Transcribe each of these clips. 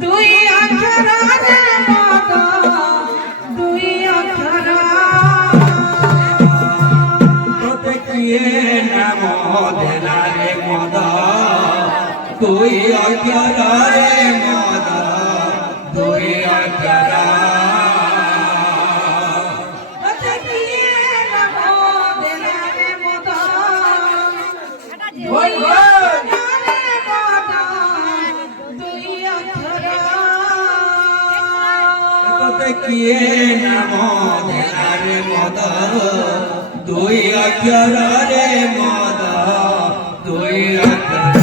দুই অক্ষরে মদ দুই অক্ষর তোতে কিয়ে নাম দেলা রে মদ দুই অক্ষরে মদ দুই অক্ষর কিয়ে নাম দেলারে মদ দুই অক্ষরে মদ দুই অক্ষর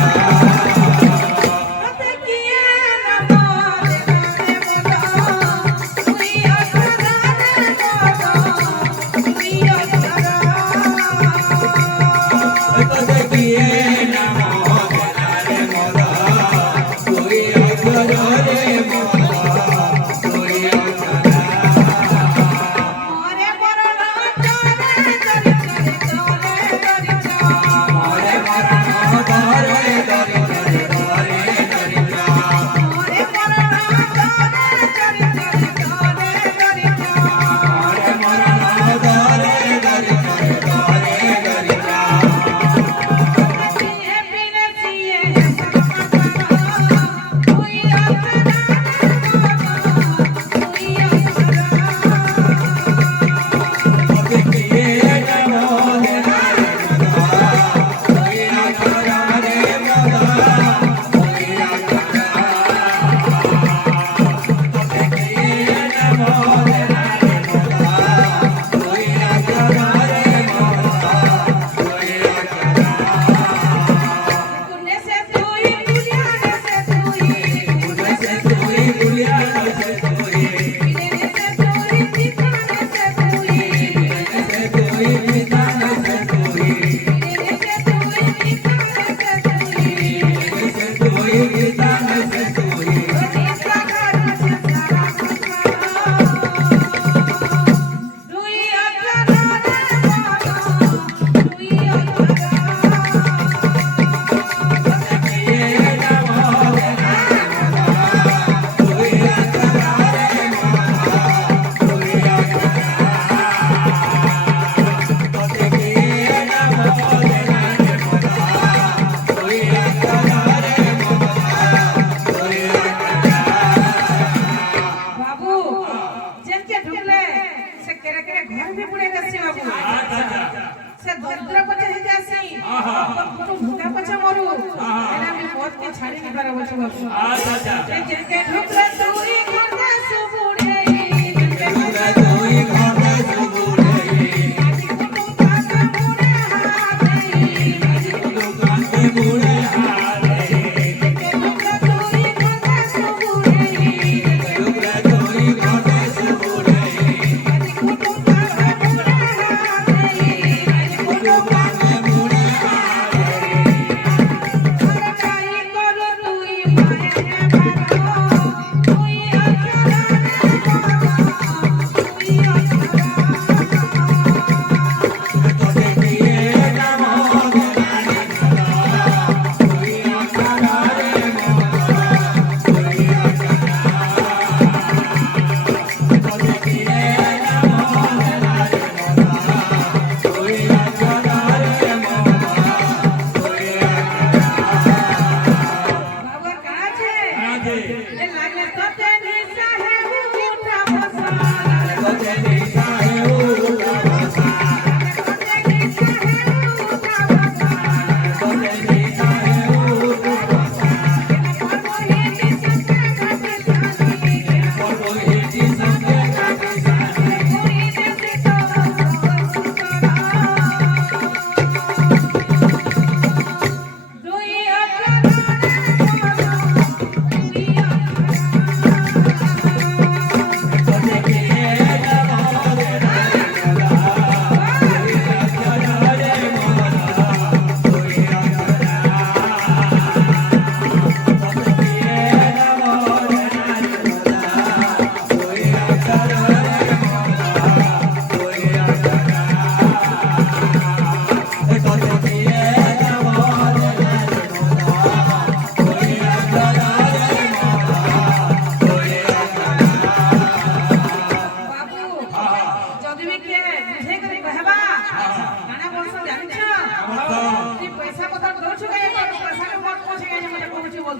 ছাড়ি নিবার অবশ্য আচ্ছা যেতে ঢুকলে তুই ঘরে সুবুড়ে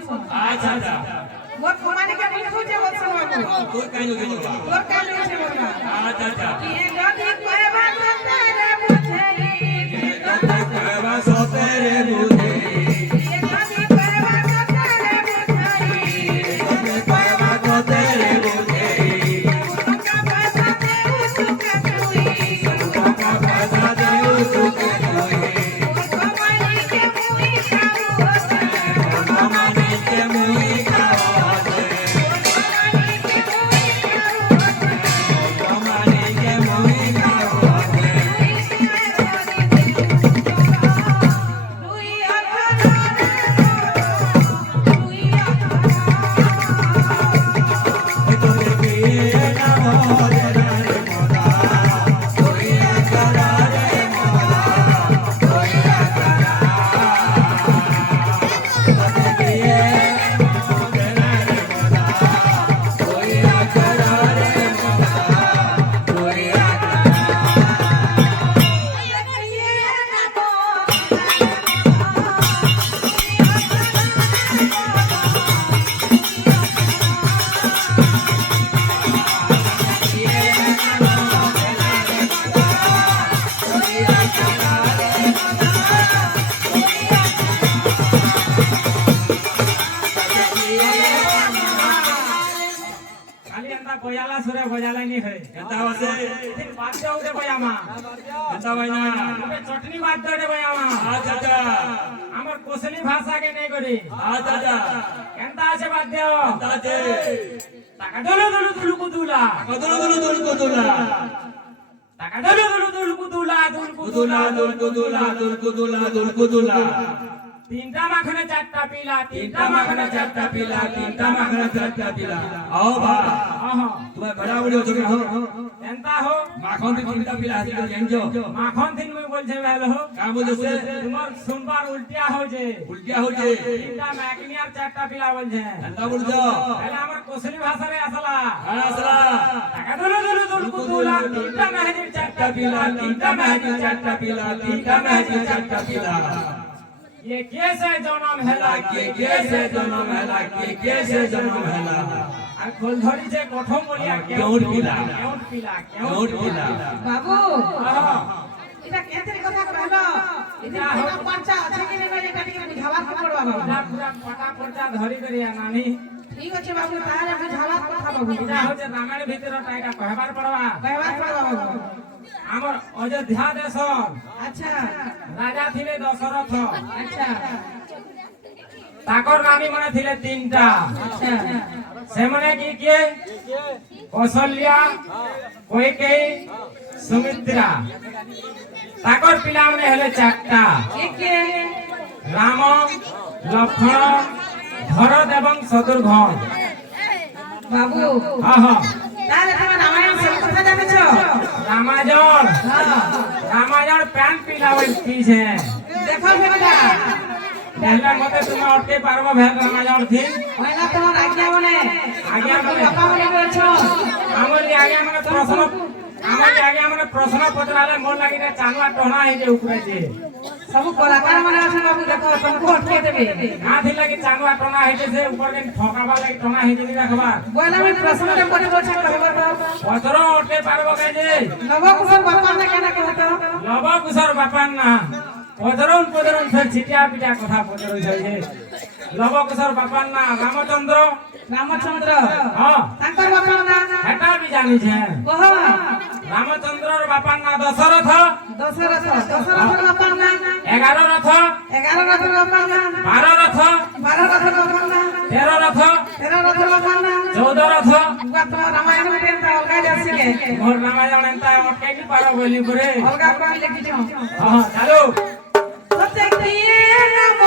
বলছো আচ্ছা আচ্ছা মোর খমানিকে বুঝুছে বলছো বাবু তোর কাই লগে বলবা তোর কাই লইছে বলবা আচ্ছা আচ্ছা কি যদি কইবা তোরে বুঝাই তোতে কইবা সতেরে বুঝে কি যদি কইবা তোরে বুঝাই তোতে কইবা সতেরে বুঝে তোকা পাছা দেউ সুখে তুই তোকা পাছা দেউ সুখে তুই মোর খমানিকে মুই খাওয়াতে মানিকে মুই খাওয়াতে মানিকে মুই খাওয়াতে তুই আখানা তুই তোতে পিয়ে না মোরে রে মোরা তুই আকরা রে মোরা তুই আকরা তোতে পিয়ে মোরে রে মোরা তুই আকরা রে মোরা তুই আকরা খালি এন্তা বজালা সুরে বজালাই নি হয় কেতা আছে ঠিক বাদ দাও দে বয়ামা কেতা ভাইনা তবে চটনি বাদ দাও দে বয়ামা আচ্ছা আচ্ছা আমার কোসলি ভাষা কে নেই করি আচ্ছা আচ্ছা কেনতা আছে বাদ দাও কেতা আছে টাকা দলু দলু দলু কুদুলা কদুল দুল কদুলা টাকা দলু দলু দলু কুদুলা দুল কুদুলা কুদুলা দুল কুদুলা দুল কুদুলা তিনটা মাখনে চারটা পিলা তিনটা মাখনা চারটা পিলা তিনটা মাখনা চারটা পিলা आओ बा আহ तुम्हें बड़ा बड़ी हो चुके हो কেনতা হো माखन भी तीनटा पिला हाथी कर जान जो মাখন দিন মই বলছে ভালো হো का बोले से তোমার শুনবার উল্টিয়া हो যে उल्टिया हो जे তিনটা ম্যাকনি আর চারটা পিলা বলছে अंदा बोल जो তাহলে আমার কোসলি ভাষারে আসলা खाना असला টাকা দলু দলু দলু কুদুলা তিনটা মেহেদির চারটা चारटा पिला तीनटा महती चारटा पिला तीनटा महती चारटा पिला ये कैसे जन्म हैला के से जन्म हैला के से जन्म हैला আর খোল ধরি যে কঠম বলিয়া কেউট পিলা কেউট পিলা नोट पिला বাবু আহ এটা কেতের কথা কইলো এটা এটা পাঁচা আছে কি নেই এটা ଟିକେ বুঝাবার পড়বা বাবু পুরা পুরা পাটা পড়তা ধরি করিয়া নানি ঠিক আছে বাবু তাহলে বুঝাবার কথা বাবু এটা হচ্ছে রামায়ণ ভিতরটা এটা কহবার পড়বা কইবার পড়বা বাবু আমার অযোধ্যা দেশ আচ্ছা রাজা ଥିଲେ দশরথ আচ্ছা তাকর রানী মানে ଥିଲେ তিনটা আচ্ছা সেমনে কি কি কৌশল্যা কৈকেয়ী সুমিত্রা তাকর পিলা মানে হলে চারটা কে কে রাম লক্ষ্মণ ভরত এবং শত্রুঘ্ন বাবু আহ তাহলে তুমি রামায়ণ সব কথা জানেছো রামায়ণ হ্যাঁ রামায়ণ প্যান্ট পিলা বলতিছে দেখো বেটা তাহলে মতে তুমি অটকে পারবো ভেদ রামায়ণ থি ওইনা তোমার আজ্ঞা বলে আজ্ঞা বলে। বাবা বলে বলছো আমারই আগে মানে প্রশ্ন পচারালে মোর লাগি চানুয়া টহনা হয়ে যে উপরে যে ସବୁ କଳାକାର ମାନେ ଅଛନ୍ତି ବାବୁ ଦେଖ ତମକୁ ଅଟକେଇ ଦେବେ না থিলা কি চানুয়া টনা হয়ে যে উপর কেন ঠকাবা লাগি টনা হয়ে যে রাখবা ବୋଇଲେ ଆମେ ପ୍ରଶ୍ନଟେ କରି ବଛା କହିବା ତ পথর অটকে পারবো কে যে ନବକୁଶର ବାପା ନା କେନା କହ ତ লব কুশর বাপার না পদরন পদরন ফের ছিটিয়া পিটা কথা পদরন যে লব কুশর বাপার না রামচন্দ্র ରାମଚନ୍ଦ୍ର হ্যাঁ ତାଙ୍କର ବାପା ନା এটা বি জানিছে କହ রামচন্দ্রর বাপার না দশরথ ଦଶରଥ ଦଶରଥର ବାପା ନା 11 ରଥ 11 ରଥର ବାପା ନା 12 ରଥ 12 ରଥର ବାପା ନା 13 ରଥ 13 ରଥର ବାପା ନା 14 ରଥ ବାପ ରାମାୟଣ ଗୋଟେ ଏନ୍ତା ଅଲଗା ଯାସିକେ মোর রামায়ণ এন্তা অটকাইনি পারো বলি করে ଅଲଗା କଣ ଲେଖିଛ হ্যাঁ চালু ସତେ କିଏ ନାମ